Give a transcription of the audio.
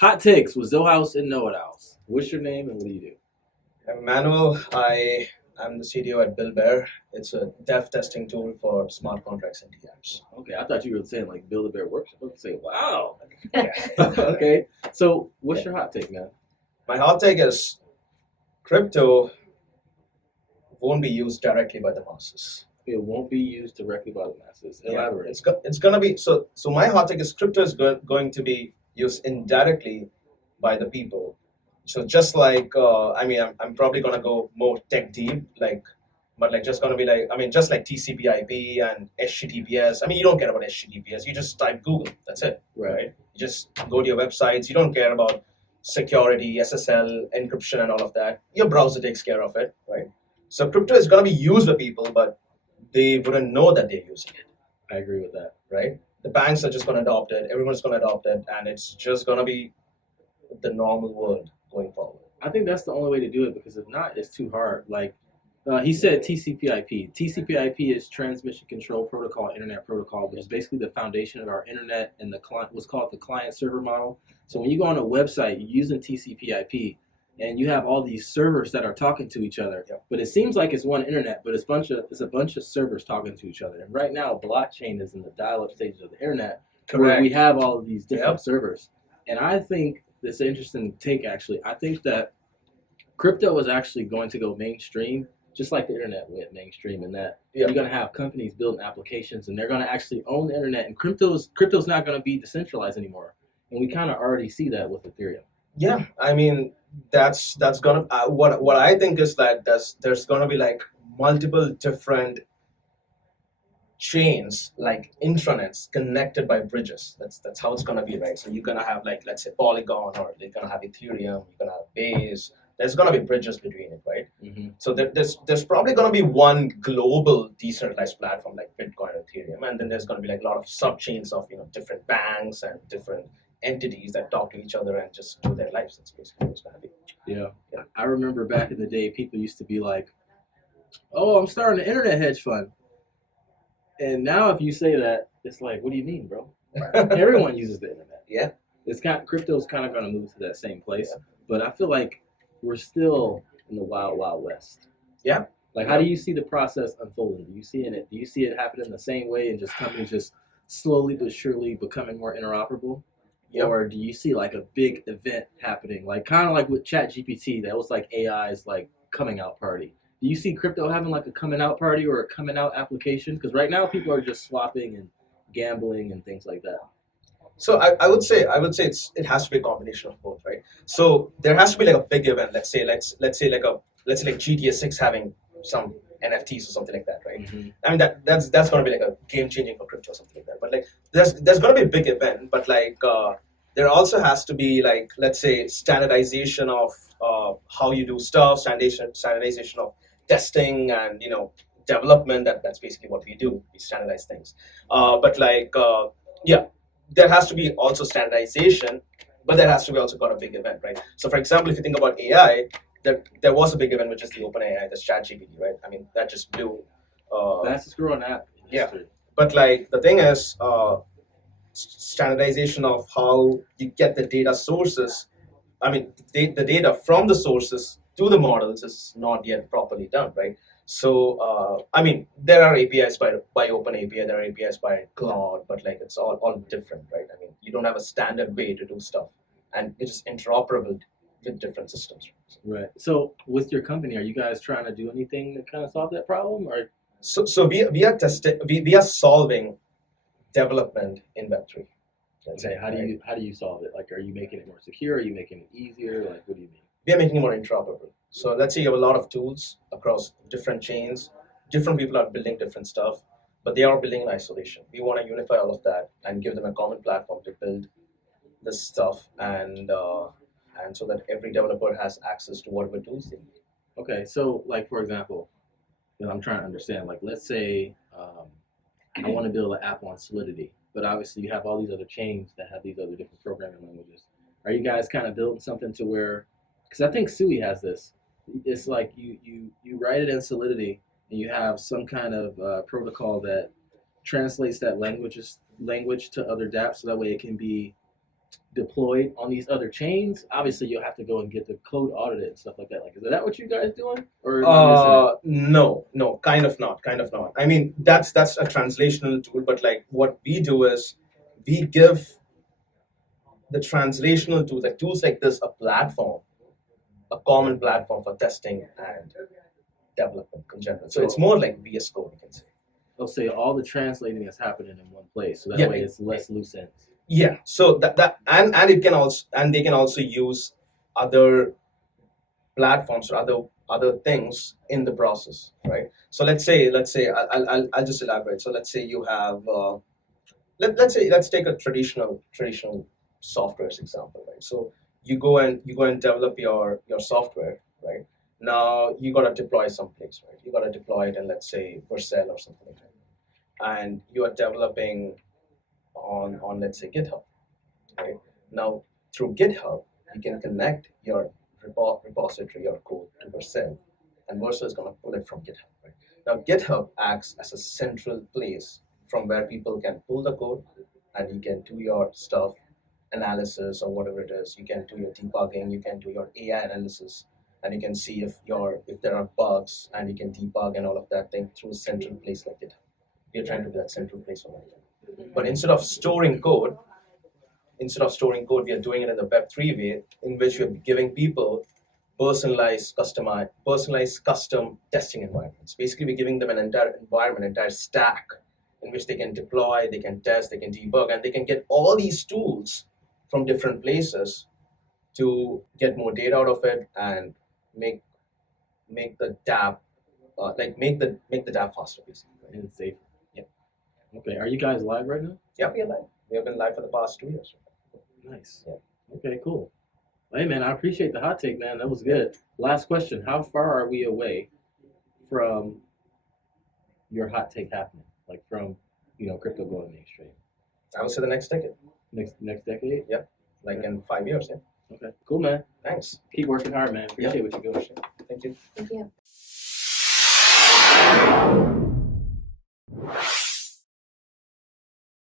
Hot takes with Zohouse and Know It Owls. What's your name and what do you do? Emmanuel, I am the CTO at Bullberg. It's a dev testing tool for smart contracts and DApps. Okay, I thought you were saying like Build a Bear Workshop. I was say, wow. Yeah. Okay, so what's Yeah. your hot take, man? My hot take is crypto won't be used directly by the masses. It won't be used directly by the masses. Yeah, Elaborate. it's gonna be so. My hot take is crypto is going to be used indirectly by the people. So just like I'm probably gonna go more tech deep, but like just gonna be like just like TCP/IP and HTTPS. You don't care about HTTPS. You just type Google. That's it, right? You just go to your websites. You don't care about security, SSL, encryption, and all of that. Your browser takes care of it, right? So crypto is gonna be used by people, but they wouldn't know that they're using it, I agree with that. right? The banks are just going to adopt it. Everyone's going to adopt it, and it's just going to be the normal world going forward. I think that's the only way to do it because if not, it's too hard. Like he said, TCP/IP. TCP/IP is Transmission Control Protocol, Internet Protocol, which is basically the foundation of our internet and the client. What's called the client server model. So when you go on a website, you're using TCP/IP, and you have all these servers that are talking to each other. Yep. But it seems like it's one internet, but it's a bunch of servers talking to each other. And right now, blockchain is in the dial-up stages of the internet, where we have all of these different servers. And I think this is an interesting take. Actually, I think that crypto is actually going to go mainstream, just like the internet went mainstream. In that you're going to have companies building applications, and they're going to actually own the internet. And crypto's not going to be decentralized anymore. And we kind of already see that with Ethereum. Yeah, that's gonna what I think is that there's gonna be like multiple different chains, like intranets connected by bridges. That's how it's gonna be, right? So you're gonna have, like, let's say Polygon, or you're gonna have Ethereum, you're gonna have Base. There's gonna be bridges between it, right? Mm-hmm. So there's probably gonna be one global decentralized platform like Bitcoin or Ethereum, and then there's gonna be like a lot of subchains of different banks and different entities that talk to each other and just do their lives. That's basically what it's gonna be. Yeah. I remember back in the day, people used to be like, "Oh, I'm starting an internet hedge fund," and now if you say that, it's like, "What do you mean, bro?" Everyone uses the internet. Yeah. Crypto's kind of going to move to that same place, Yeah. but I feel like we're still in the wild, wild west. Yeah. Like, how do you see the process unfolding? Do you see it happening the same way, and just companies just slowly but surely becoming more interoperable? Yep. Or do you see like a big event happening, like kind of like with ChatGPT, that was like AI's like coming out party? Do you see crypto having like a coming out party or a coming out application? Because right now people are just swapping and gambling and things like that. So I would say it has to be a combination of both, right? So there has to be like a big event. Let's say like GTA 6 having some NFTs or something like that, right? Mm-hmm. That's going to be like a game changing for crypto or something like that. But like there's going to be a big event, but like there also has to be, like, let's say, standardization of how you do stuff, standardization of testing and development. That's basically what we do. We standardize things. Yeah, there has to be also standardization, but there has to be also got a big event, right? So for example, if you think about AI, there was a big event, which is the OpenAI, the ChatGPT, right? That just blew. Fastest growing app in history. But like the thing is, standardization of how you get the data sources. The data from the sources to the models is not yet properly done, right? So there are APIs by OpenAPI, there are APIs by Cloud, but like it's all different, right? You don't have a standard way to do stuff, and it is interoperable with different systems. Right. So with your company, are you guys trying to do anything to kind of solve that problem, or? So we are solving development in Web3. Okay, how do you solve it? Like, are you making it more secure? Are you making it easier? Like, what do you mean? We are making it more interoperable. So let's say you have a lot of tools across different chains. Different people are building different stuff, but they are building in isolation. We want to unify all of that and give them a common platform to build this stuff, and so that every developer has access to whatever tools they need. Okay, so like, for example, I'm trying to understand. Like, let's say I want to build an app on Solidity, but obviously you have all these other chains that have these other different programming languages. Are you guys kind of building something to where? Because I think Sui has this. It's like you write it in Solidity, and you have some kind of protocol that translates that language to other dApps, so that way it can be deployed on these other chains? Obviously, you'll have to go and get the code audited and stuff like that. Like, is that what you guys doing? Or am I missing it? No, kind of not. I mean, that's a translational tool, but like what we do is we give the translational tools, like tools like this, a platform, a common platform for testing and development in general. So it's more like VS Code, you can say. They'll say all the translating is happening in one place, so that Yeah, way it's less loose ends. Yeah. So that and it can also, and they can also use other platforms or other things in the process, right? So let's say I'll just elaborate. So let's say you have let's take a traditional software example, right? So you go and develop your software, right? Now you got to deploy someplace, right? You got to deploy it in, let's say, Vercel or something like that, and you are developing on let's say GitHub, right? Now through GitHub you can connect your repository or code to Vercel, and Vercel is going to pull it from GitHub, right? Now GitHub acts as a central place from where people can pull the code, and you can do your stuff, analysis or whatever it is. You can do your debugging, you can do your AI analysis, and you can see if there are bugs, and you can debug and all of that thing through a central place like GitHub. We are trying to be that central place for that. But instead of storing code, we are doing it in the Web3 way, in which we are giving people personalized custom testing environments. Basically, we're giving them an entire environment, entire stack, in which they can deploy, they can test, they can debug, and they can get all these tools from different places to get more data out of it and make the dApp make the dApp faster, basically. And safe. Yeah. Okay. Are you guys live right now? Yeah, we are live. We have been live for the past 2 years. Nice. Yeah. Okay, cool. Hey man, I appreciate the hot take, man. That was good. Last question. How far are we away from your hot take happening? Like from, crypto going mainstream? I would say the next decade. Next decade? Yeah. Like in 5 years, yeah. Okay. Cool, man. Thanks. Keep working hard, man. Appreciate what you're doing. Thank you. Thank you.